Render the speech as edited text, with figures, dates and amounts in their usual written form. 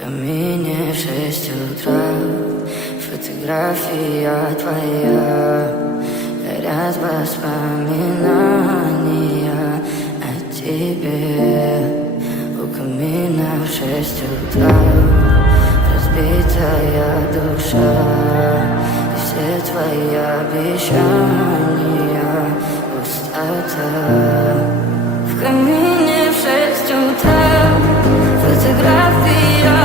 камине в 6 утра, фотография твоя, горят воспоминания о тебе. У камина в 6 утра разбитая душа, и все твои обещания пустота. В камине в 6 утра фотография